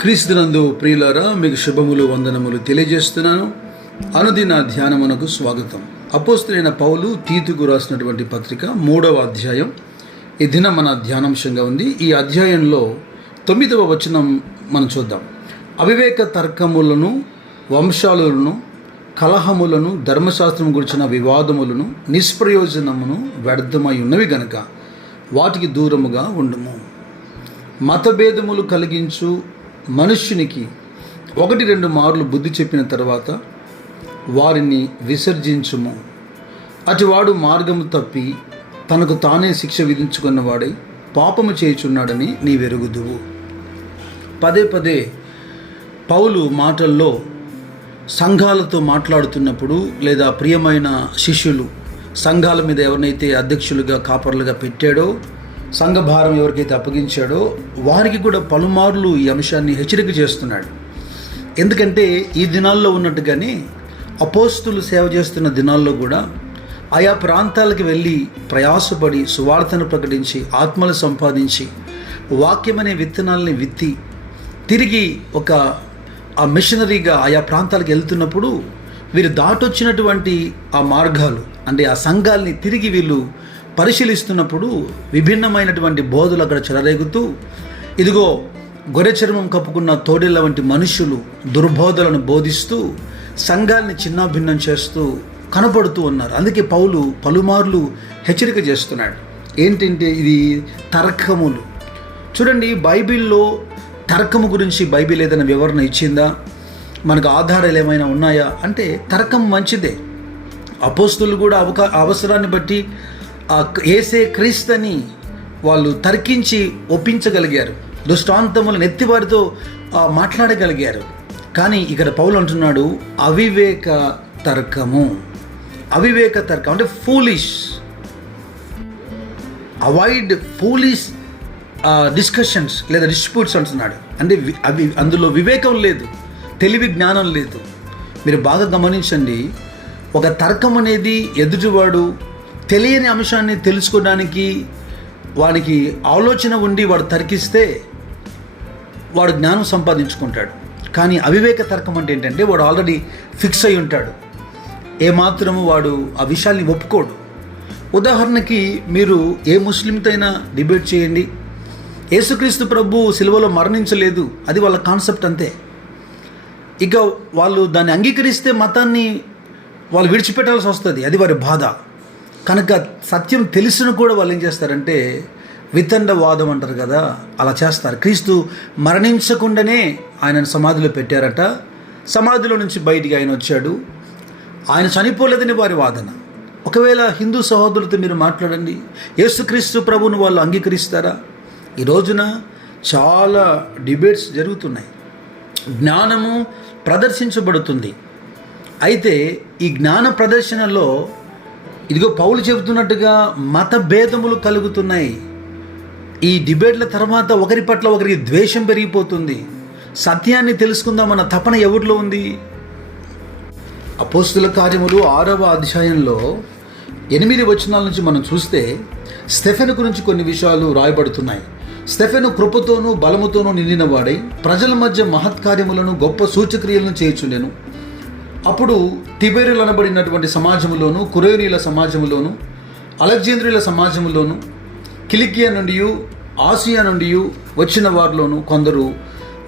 క్రీస్తునందు ప్రియులారా మీకు శుభములు వందనములు తెలియజేస్తున్నాను. అనుదిన ధ్యానమునకు స్వాగతం. అపోస్తులైన పౌలు తీతుకు రాసినటువంటి పత్రిక మూడవ అధ్యాయం. ఈ దిన మన ధ్యానాంశంగా ఉంది. ఈ అధ్యాయంలో తొమ్మిదవ వచనం మనం చూద్దాం. అవివేక తర్కములను వంశాలను కలహములను ధర్మశాస్త్రం గురించిన వివాదములను నిష్ప్రయోజనమును వ్యర్థమై ఉన్నవి గనక వాటికి దూరముగా ఉండుము. మతభేదములు కలిగించు మనుష్యునికి ఒకటి రెండు మార్లు బుద్ధి చెప్పిన తర్వాత వారిని విసర్జించుము. అటివాడు మార్గము తప్పి తనకు తానే శిక్ష విధించుకున్నవాడై పాపము చేయుచున్నాడని నీ వెరుగుదువు పదే పదే పౌలు మాటల్లో సంఘాలతో మాట్లాడుతున్నప్పుడు లేదా ప్రియమైన శిష్యులు సంఘాల మీద ఎవరినైతే అధ్యక్షులుగా కాపర్లుగా పెట్టాడో సంఘ భారం ఎవరికైతే అప్పగించాడో వారికి కూడా పలుమార్లు ఈ అంశాన్ని హెచ్చరిక చేస్తున్నాడు. ఎందుకంటే ఈ దినాల్లో ఉన్నట్టుగానే అపోస్తులు సేవ చేస్తున్న దినాల్లో కూడా ఆయా ప్రాంతాలకు వెళ్ళి ప్రయాసపడి సువార్తను ప్రకటించి ఆత్మలు సంపాదించి వాక్యం అనే విత్తనాల్ని విత్తి తిరిగి ఒక ఆ మిషనరీగా ఆయా ప్రాంతాలకు వెళ్తున్నప్పుడు వీరు దాటొచ్చినటువంటి ఆ మార్గాలు అంటే ఆ సంఘాల్ని తిరిగి వీళ్ళు పరిశీలిస్తున్నప్పుడు విభిన్నమైనటువంటి బోధలు అక్కడ చెలరేగుతూ ఇదిగో గొర్రె చర్మం కప్పుకున్న తోడేళ్ళ వంటి మనుషులు దుర్బోధలను బోధిస్తూ సంఘాల్ని చిన్నాభిన్నం చేస్తూ కనపడుతూ ఉన్నారు. అందుకే పౌలు పలుమార్లు హెచ్చరిక చేస్తున్నాడు. ఏంటంటే ఇది తర్కములు. చూడండి బైబిల్లో తర్కము గురించి బైబిల్ ఏదైనా వివరణ ఇచ్చిందా? మనకు ఆధారాలు ఏమైనా ఉన్నాయా? అంటే తర్కం మంచిదే. అపోస్తులు కూడా అవకా అవసరాన్ని బట్టి ఆ ఏసే క్రీస్తని వాళ్ళు తర్కించి ఒప్పించగలిగారు. దుష్టాంతములను నెత్తివారితో మాట్లాడగలిగారు. కానీ ఇక్కడ పౌలు అంటున్నాడు అవివేక తర్కము. అవివేక తర్కం అంటే ఫూలిష్ అవాయిడ్ ఫూలిష్ డిస్కషన్స్ లేదా డిస్ప్యూట్స్ అంటున్నాడు. అంటే అవి అందులో వివేకం లేదు తెలివి జ్ఞానం లేదు. మీరు బాగా గమనించండి ఒక తర్కం అనేది ఎదుటివాడు తెలియని అంశాన్ని తెలుసుకోవడానికి వానికి ఆలోచన ఉండి వాడు తర్కిస్తే వాడు జ్ఞానం సంపాదించుకుంటాడు. కానీ అవివేక తర్కం అంటే ఏంటంటే వాడు ఆల్రెడీ ఫిక్స్ అయి ఉంటాడు. ఏమాత్రము వాడు ఆ విషయాల్ని ఒప్పుకోడు. ఉదాహరణకి మీరు ఏ ముస్లింతో అయినా డిబేట్ చేయండి. యేసుక్రీస్తు ప్రభు సిలువలో మరణించలేదు. అది వాళ్ళ కాన్సెప్ట్ అంతే. ఇక వాళ్ళు దాన్ని అంగీకరిస్తే మతాన్ని వాళ్ళు విడిచిపెట్టాల్సి వస్తుంది. అది వారి బాధ. కనుక సత్యం తెలిసిన కూడా వాళ్ళు ఏం చేస్తారంటే వితండవాదం అంటారు కదా అలా చేస్తారు. క్రీస్తు మరణించకుండానే ఆయనను సమాధిలో పెట్టారట. సమాధిలో నుంచి బయటికి ఆయన వచ్చాడు. ఆయన చనిపోలేదని వారి వాదన. ఒకవేళ హిందూ సహోదరులతో మీరు మాట్లాడండి యేసుక్రీస్తు ప్రభువును వాళ్ళు అంగీకరిస్తారా? ఈ రోజున చాలా డిబేట్స్ జరుగుతున్నాయి. జ్ఞానము ప్రదర్శించబడుతుంది. అయితే ఈ జ్ఞాన ప్రదర్శనలో ఇదిగో పౌలు చెబుతున్నట్టుగా మత భేదములు కలుగుతున్నాయి. ఈ డిబేట్ల తర్వాత ఒకరి పట్ల ఒకరికి ద్వేషం పెరిగిపోతుంది. సత్యాన్ని తెలుసుకుందామన్న తపన ఎవరిలో ఉంది? అపోస్తుల కార్యములు ఆరవ అధ్యాయంలో ఎనిమిది వచనాల నుంచి మనం చూస్తే స్టెఫెన్ గురించి కొన్ని విషయాలు రాయబడుతున్నాయి. స్టెఫెను కృపతోనూ బలముతోనూ నిండినవాడై ప్రజల మధ్య మహత్కార్యములను గొప్ప సూచక్రియలను చేయుచుండెను. అప్పుడు తిబేరులు అనబడినటువంటి సమాజములోను కురేనీల సమాజములోను అలెగ్జాంద్రియుల సమాజములోను కిలికియా నుండి ఆసియా నుండి వచ్చిన వారిలోను కొందరు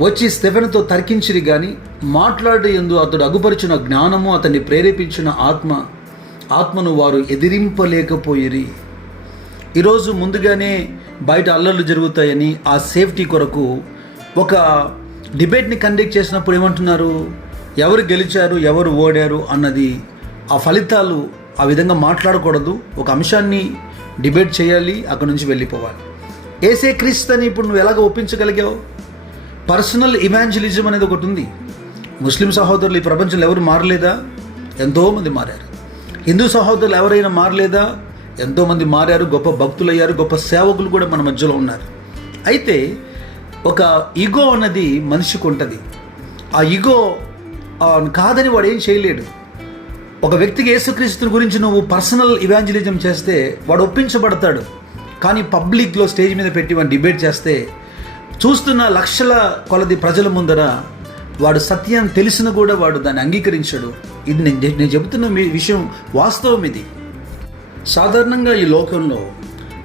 వచ్చి స్టెఫెన్తో తర్కించిరి కానీ మాట్లాడే ఎందు అతడు అగుపరిచిన జ్ఞానము అతన్ని ప్రేరేపించిన ఆత్మ ఆత్మను వారు ఎదిరింపలేకపోయిరి. ఈరోజు ముందుగానే బయట అల్లర్లు జరుగుతాయని ఆ సేఫ్టీ కొరకు ఒక డిబేట్ని కండక్ట్ చేసినప్పుడు ఏమంటున్నారు? ఎవరు గెలిచారు ఎవరు ఓడారు అన్నది ఆ ఫలితాలు ఆ విధంగా మాట్లాడకూడదు. ఒక అంశాన్ని డిబేట్ చేయాలి అక్కడి నుంచి వెళ్ళిపోవాలి. ఏసే క్రీస్తుని ఇప్పుడు నువ్వు ఎలాగ ఒప్పించగలిగావు? పర్సనల్ ఇమాంజలిజం అనేది ఒకటి ఉంది. ముస్లిం సహోదరులు ఈ ప్రపంచంలో ఎవరు మారలేదా? ఎంతోమంది మారారు. హిందూ సహోదరులు ఎవరైనా మారలేదా? ఎంతోమంది మారారు గొప్ప భక్తులయ్యారు గొప్ప సేవకులు కూడా మన మధ్యలో ఉన్నారు. అయితే ఒక ఈగో అన్నది మనిషికి ఉంటుంది. ఆ ఈగో కాదని వాడు ఏం చేయలేడు. ఒక వ్యక్తికి యేసుక్రీస్తుని గురించి నువ్వు పర్సనల్ ఇవాంజలిజం చేస్తే వాడు ఒప్పించబడతాడు. కానీ పబ్లిక్లో స్టేజ్ మీద పెట్టి వాడిని డిబేట్ చేస్తే చూస్తున్న లక్షల కొలది ప్రజల ముందర వాడు సత్యం తెలిసిన కూడా వాడు దాన్ని అంగీకరించాడు. ఇది నేను నేను చెబుతున్న మీ విషయం వాస్తవం ఇది. సాధారణంగా ఈ లోకంలో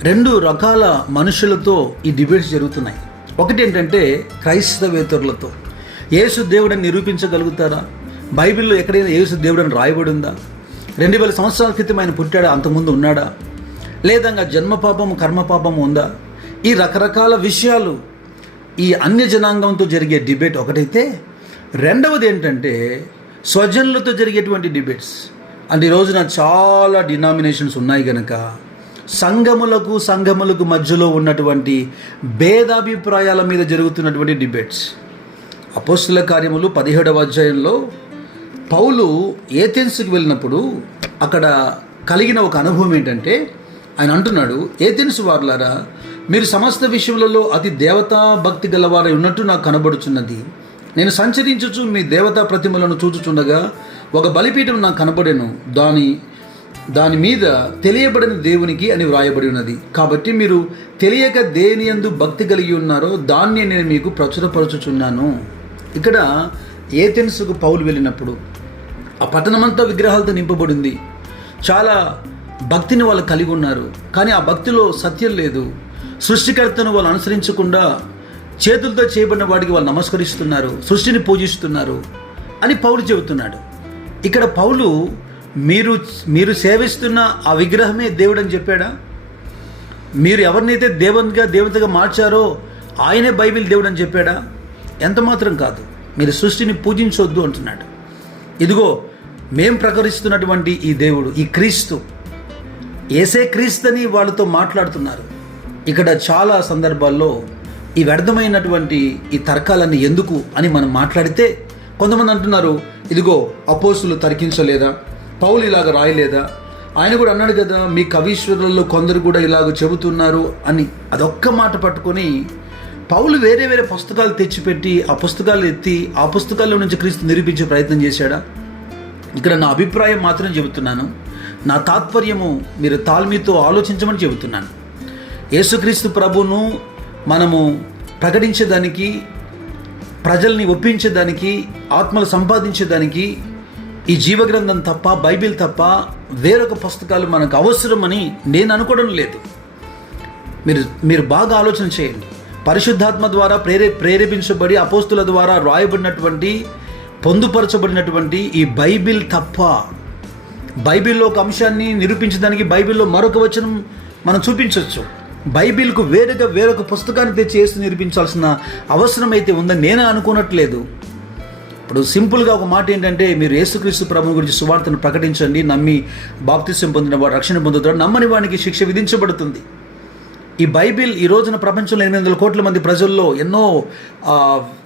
రెండు రకాల మనుషులతో ఈ డిబేట్స్ జరుగుతున్నాయి. ఒకటి ఏంటంటే క్రైస్తవేతరులతో. యేసు దేవుడని నిరూపించగలుగుతారా? బైబిల్లో ఎక్కడైనా యేసు దేవుడని రాయబడి ఉందా రెండు వేల సంవత్సరాల క్రితం ఆయన పుట్టాడా? అంతకుముందు ఉన్నాడా? లేదంగా జన్మపాపము కర్మపాపము ఉందా? ఈ రకరకాల విషయాలు ఈ అన్య జనాంగంతో జరిగే డిబేట్ ఒకటైతే రెండవది ఏంటంటే స్వజనులతో జరిగేటువంటి డిబేట్స్. అంటే ఈ రోజున చాలా డినామినేషన్స్ ఉన్నాయి కనుక సంఘములకు సంఘములకు మధ్యలో ఉన్నటువంటి భేదాభిప్రాయాల మీద జరుగుతున్నటువంటి డిబేట్స్ అపోస్తుల కార్యములు పదిహేడవ అధ్యాయంలో పౌలు ఏథెన్స్కి వెళ్ళినప్పుడు అక్కడ కలిగిన ఒక అనుభవం ఏంటంటే ఆయన అంటున్నాడు ఏథెన్స్ వార్లారా మీరు సమస్త విషయములలో అతి దేవతా భక్తి గలవారై ఉన్నట్టు నాకు కనబడుచున్నది. నేను సంచరించుచు మీ దేవతా ప్రతిమలను చూచుచుండగా ఒక బలిపీఠం నాకు కనబడెను. దాని దాని మీద తెలియబడిన దేవునికి అని వ్రాయబడి ఉన్నది. కాబట్టి మీరు తెలియక దేని యందు భక్తి కలిగి ఉన్నారో దాన్ని నేను మీకు ప్రచురపరచుచున్నాను. ఇక్కడ ఏథెన్స్కు పౌలు వెళ్ళినప్పుడు ఆ పట్టణమంతా విగ్రహాలతో నింపబడింది. చాలా భక్తిని వాళ్ళు కలిగి ఉన్నారు. కానీ ఆ భక్తిలో సత్యం లేదు. సృష్టికర్తను వాళ్ళు అనుసరించకుండా చేతులతో చేయబడిన వాడికి వాళ్ళు నమస్కరిస్తున్నారు. సృష్టిని పూజిస్తున్నారు అని పౌలు చెబుతున్నాడు. ఇక్కడ పౌలు మీరు మీరు సేవిస్తున్న ఆ విగ్రహమే దేవుడు అని చెప్పాడా? మీరు ఎవరినైతే దేవునిగా దేవతగా మార్చారో ఆయనే బైబిల్ దేవుడు అని చెప్పాడా? ఎంత మాత్రం కాదు. మీరు సృష్టిని పూజించొద్దు అంటున్నాడు. ఇదిగో మేం ప్రకటిస్తున్నటువంటి ఈ దేవుడు ఈ క్రీస్తు. ఏసే క్రీస్తుని వాళ్ళతో మాట్లాడుతున్నారు. ఇక్కడ చాలా సందర్భాల్లో ఈ వ్యర్థమైనటువంటి ఈ తర్కాలన్నీ ఎందుకు అని మనం మాట్లాడితే కొంతమంది అంటున్నారు ఇదిగో అపోసులు తర్కించలేదా? పౌలు ఇలాగ రాయలేదా? ఆయన కూడా అన్నాడు కదా మీ కవీశ్వరులలో కొందరు కూడా ఇలాగ చెబుతున్నారు అని. అదొక్క మాట పట్టుకొని పౌలు వేరే వేరే పుస్తకాలు తెచ్చిపెట్టి ఆ పుస్తకాలు ఎత్తి ఆ పుస్తకాల్లో నుంచి క్రీస్తు నిరూపించే ప్రయత్నం చేశాడా? ఇక్కడ నా అభిప్రాయం మాత్రం చెబుతున్నాను. నా తాత్పర్యము మీరు తాల్మీతో ఆలోచించమని చెబుతున్నాను. యేసుక్రీస్తు ప్రభును మనము ప్రకటించేదానికి ప్రజల్ని ఒప్పించేదానికి ఆత్మలు సంపాదించేదానికి ఈ జీవగ్రంథం తప్ప బైబిల్ తప్ప వేరొక పుస్తకాలు మనకు అవసరమని నేను అనుకోవడం లేదు. మీరు మీరు బాగా ఆలోచన చేయండి. పరిశుద్ధాత్మ ద్వారా ప్రేరే ప్రేరేపించబడి అపోస్తుల ద్వారా రాయబడినటువంటి పొందుపరచబడినటువంటి ఈ బైబిల్ తప్ప బైబిల్లో ఒక అంశాన్ని నిరూపించడానికి బైబిల్లో మరొక వచనం మనం చూపించవచ్చు. బైబిల్కు వేరుగా వేరొక పుస్తకాన్ని తెచ్చి వేసి నిరూపించాల్సిన అవసరం అయితే ఉందని నేను అనుకున్నట్లేదు ఇప్పుడు సింపుల్గా ఒక మాట ఏంటంటే మీరు యేసుక్రీస్తు ప్రభు గురించి సువార్తను ప్రకటించండి నమ్మి బాప్తిస్యం పొందిన వాడు రక్షణ పొందుతాడు నమ్మని వానికి శిక్ష విధించబడుతుంది. ఈ బైబిల్ ఈ రోజున ప్రపంచంలో ఎనిమిది వందల కోట్ల మంది ప్రజల్లో ఎన్నో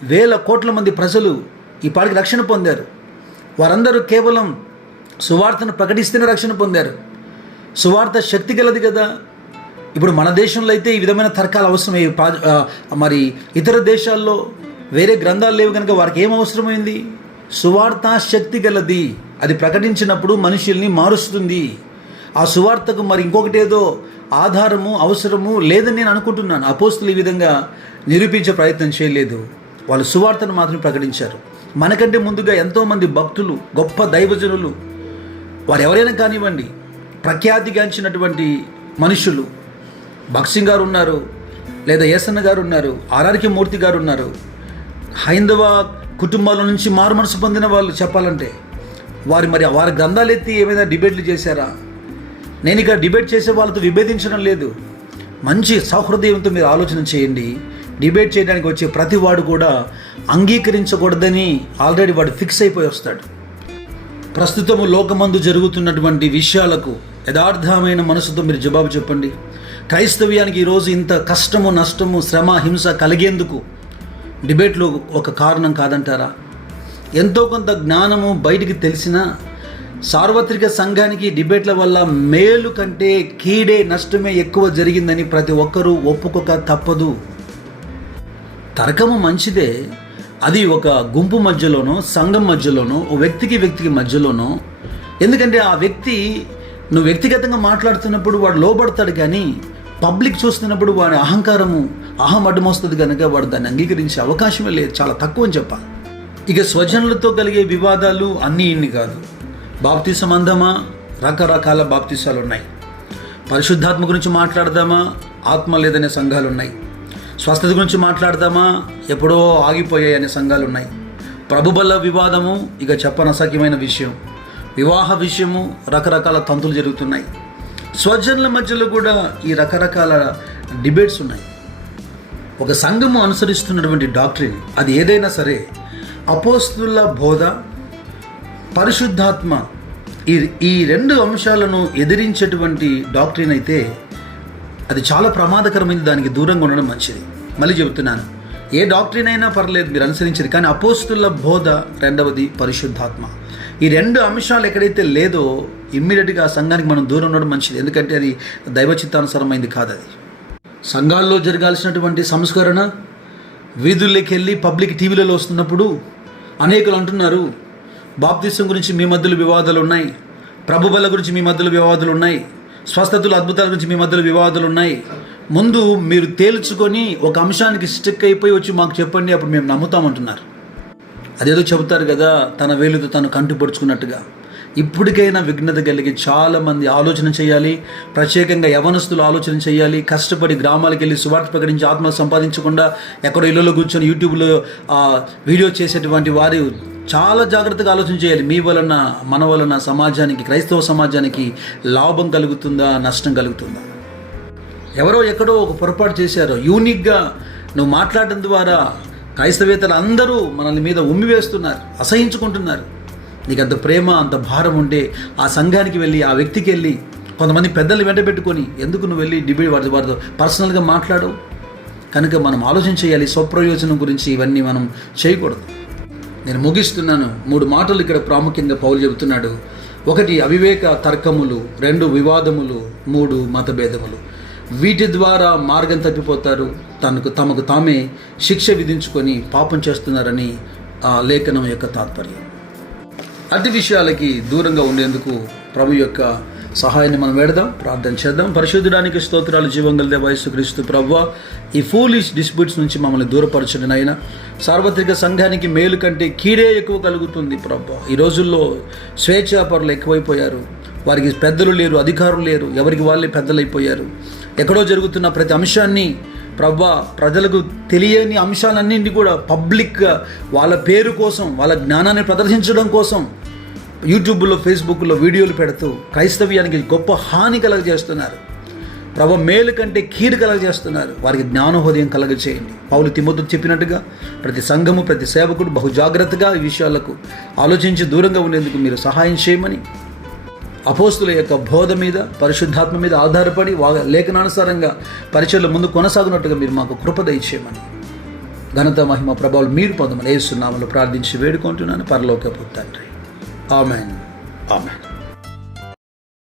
వేల కోట్ల మంది ప్రజలు ఈ పాడికి రక్షణ పొందారు. వారందరూ కేవలం సువార్తను ప్రకటిస్తేనే రక్షణ పొందారు. సువార్త శక్తి గలది కదా. ఇప్పుడు మన దేశంలో అయితే ఈ విధమైన తర్కాలు అవసరం మరి ఇతర దేశాల్లో వేరే గ్రంథాలు లేవు కనుక వారికి ఏం అవసరమైంది? సువార్త శక్తి గలది. అది ప్రకటించినప్పుడు మనుషుల్ని మారుస్తుంది. ఆ సువార్తకు మరి ఇంకొకటి ఏదో ఆధారము అవసరము లేదని నేను అనుకుంటున్నాను. అపోస్తులు ఈ విధంగా నిరూపించే ప్రయత్నం చేయలేదు. వాళ్ళు సువార్తను మాత్రమే ప్రకటించారు. మనకంటే ముందుగా ఎంతోమంది భక్తులు గొప్ప దైవజనులు వారు ఎవరైనా కానివ్వండి ప్రఖ్యాతిగాంచినటువంటి మనుషులు భక్సింగ్ గారు ఉన్నారు లేదా ఏసన్న గారు ఉన్నారు ఆర్ఆర్కే మూర్తి గారు ఉన్నారు. హైందవ కుటుంబాల నుంచి మారు మనసు పొందిన వాళ్ళు చెప్పాలంటే వారు మరి వారి గ్రంథాలు ఎత్తి ఏమైనా డిబేట్లు చేశారా? నేను ఇక్కడ డిబేట్ చేసే వాళ్ళతో విభేదించడం లేదు. మంచి సౌహృదయంతో మీరు ఆలోచన చేయండి. డిబేట్ చేయడానికి వచ్చే ప్రతి వాడు కూడా అంగీకరించకూడదని ఆల్రెడీ వాడు ఫిక్స్ అయిపోయి వస్తాడు. ప్రస్తుతము లోకమందు జరుగుతున్నటువంటి విషయాలకు యథార్థమైన మనసుతో మీరు జవాబు చెప్పండి. క్రైస్తవ్యానికి ఈరోజు ఇంత కష్టము నష్టము శ్రమ హింస కలిగేందుకు డిబేట్లు ఒక కారణం కాదంటారా? ఎంతో కొంత జ్ఞానము బయటికి తెలిసిన సార్వత్రిక సంఘానికి డిబేట్ల వల్ల మేలు కంటే కీడే నష్టమే ఎక్కువ జరిగిందని ప్రతి ఒక్కరూ ఒప్పుకోక తప్పదు. తర్కము మంచిదే. అది ఒక గుంపు మధ్యలోనో సంఘం మధ్యలోనో ఓ వ్యక్తికి వ్యక్తికి మధ్యలోనో. ఎందుకంటే ఆ వ్యక్తి నువ్వు వ్యక్తిగతంగా మాట్లాడుతున్నప్పుడు వాడు లోబడతాడు కానీ పబ్లిక్ చూస్తున్నప్పుడు వాడి అహంకారము అహం అడ్డమొస్తుంది కనుక వాడు దాన్ని అంగీకరించే అవకాశమే లేదు. చాలా తక్కువ అని చెప్పాలి. ఇక స్వజనులతో కలిగే వివాదాలు అన్నీ ఇన్ని కాదు. బాప్తీసం సంబంధమా రకరకాల బాప్తీసాలు ఉన్నాయి పరిశుద్ధాత్మ గురించి మాట్లాడదామా? ఆత్మ లేదనే సంఘాలు ఉన్నాయి స్వస్థత గురించి మాట్లాడదామా? ఎప్పుడో ఆగిపోయాయి అనే సంఘాలు ఉన్నాయి ప్రభుబల్ల వివాదము ఇక చెప్పనసఖ్యమైన విషయం. వివాహ విషయము రకరకాల తంతులు జరుగుతున్నాయి. స్వజనుల మధ్యలో కూడా ఈ రకరకాల డిబేట్స్ ఉన్నాయి. ఒక సంఘము అనుసరిస్తున్నటువంటి డాక్టరీన్ అది ఏదైనా సరే అపోస్తుల బోధ పరిశుద్ధాత్మ ఈ ఈ రెండు అంశాలను ఎదిరించేటువంటి డాక్టరీన్ అయితే అది చాలా ప్రమాదకరమైంది దానికి దూరంగా ఉండడం మంచిది. మళ్ళీ చెబుతున్నాను ఏ డాక్టరీన్ అయినా పర్లేదు మీరు అనుసరించరు కానీ అపోస్తుల బోధ రెండవది పరిశుద్ధాత్మ. ఈ రెండు అంశాలు ఎక్కడైతే లేదో ఇమ్మీడియట్గా ఆ సంఘానికి మనం దూరం ఉండడం మంచిది. ఎందుకంటే అది దైవ చిత్తానుసారమైంది కాదు అది. సంఘాల్లో జరగాల్సినటువంటి సంస్కరణ వీధుల్లోకి వెళ్ళి పబ్లిక్ టీవీలలో వస్తున్నప్పుడు అనేకులు అంటున్నారు బాప్తిసం గురించి మీ మధ్యలో వివాదాలు ఉన్నాయి ప్రభుబల గురించి మీ మధ్యలో వివాదాలు ఉన్నాయి స్వస్థతలు అద్భుతాల గురించి మీ మధ్యలో వివాదాలు ఉన్నాయి. ముందు మీరు తేల్చుకొని ఒక అంశానికి స్టిక్ అయిపోయి వచ్చి మాకు చెప్పండి అప్పుడు మేము నమ్ముతామంటున్నారు అదేదో చెబుతారు కదా తన వేలుతో తను కంటుపరుచుకున్నట్టుగా. ఇప్పటికైనా విఘ్నత కలిగి చాలామంది ఆలోచన చేయాలి ప్రత్యేకంగా యవనస్తులు ఆలోచన చేయాలి కష్టపడి గ్రామాలకు వెళ్ళి సువార్త ప్రకటించి ఆత్మ సంపాదించకుండా ఎక్కడో ఇళ్ళలో కూర్చొని యూట్యూబ్లో వీడియో చేసేటువంటి వారు చాలా జాగ్రత్తగా ఆలోచన చేయాలి. మీ వలన మన వలన సమాజానికి క్రైస్తవ సమాజానికి లాభం కలుగుతుందా నష్టం కలుగుతుందా? ఎవరో ఎక్కడో ఒక పొరపాటు చేశారో. యూనిక్గా నువ్వు మాట్లాడడం ద్వారా క్రైస్తవేతలు అందరూ మనల్ని మీద ఉమ్మి వేస్తున్నారు అసహించుకుంటున్నారు. నీకు అంత ప్రేమ అంత భారం ఉంటే ఆ సంఘానికి వెళ్ళి ఆ వ్యక్తికి వెళ్ళి కొంతమంది పెద్దలు వెంట పెట్టుకొని ఎందుకు నువ్వు వెళ్ళి డిబేట్ వాడి వారితో పర్సనల్గా మాట్లాడు కనుక మనం ఆలోచన చేయాలి స్వప్రయోజనం గురించి ఇవన్నీ మనం చేయకూడదు. నేను ముగిస్తున్నాను. మూడు మాటలు ఇక్కడ ప్రాముఖ్యంగా పౌలు చెబుతున్నాడు. ఒకటి అవివేక తర్కములు రెండు వివాదములు మూడు మతభేదములు. వీటి ద్వారా మార్గం తప్పిపోతారు. తనకు తమకు తామే శిక్ష విధించుకొని పాపం చేస్తున్నారని ఆ లేఖనం యొక్క తాత్పర్యం. అతి విషయాలకి దూరంగా ఉండేందుకు ప్రభు యొక్క సహాయాన్ని మనం వేడదాం ప్రార్థన చేద్దాం. పరిశుద్ధడానికి స్తోత్రాలు జీవంగల దేవాయసు క్రీస్తు ప్రభు ఈ ఫూలిష్ డిస్ప్యూట్స్ నుంచి మమ్మల్ని దూరపరచండి నాయన. సార్వత్రిక సంఘానికి మేలు కంటే కీడే ఎక్కువ కలుగుతుంది ప్రభు. ఈ రోజుల్లో స్వేచ్ఛాపరులు ఎక్కువైపోయారు. వారికి పెద్దలు లేరు అధికారులు లేరు ఎవరికి వాళ్ళే పెద్దలైపోయారు. ఎక్కడో జరుగుతున్న ప్రతి అంశాన్ని ప్రభా ప్రజలకు తెలియని అంశాలన్నింటినీ కూడా పబ్లిక్గా వాళ్ళ పేరు కోసం వాళ్ళ జ్ఞానాన్ని ప్రదర్శించడం కోసం యూట్యూబ్లో ఫేస్బుక్లో వీడియోలు పెడుతూ క్రైస్తవ్యానికి గొప్ప హాని కలగజేస్తున్నారు. ప్రభ మేలు కంటే కీడు కలగజేస్తున్నారు. వారికి జ్ఞానోదయం కలగజేయండి. పౌలు తిమ్మతు చెప్పినట్టుగా ప్రతి సంఘము ప్రతి సేవకుడు బహు జాగ్రత్తగా ఈ విషయాలకు ఆలోచించి దూరంగా ఉండేందుకు మీరు సహాయం చేయమని అపోస్తుల యొక్క బోధ మీద పరిశుద్ధాత్మ మీద ఆధారపడి వా లేఖనానుసారంగా పరిచయలు ముందు కొనసాగునట్టుగా మీరు మాకు కృప దయచేయమని. ఘనత మహిమ ప్రభావాలు మీరు పొందమని ఏసునామలు ప్రార్థించి వేడుకుంటున్నాను. పరలోకపు తండ్రి. ఆమెన్. ఆమెన్.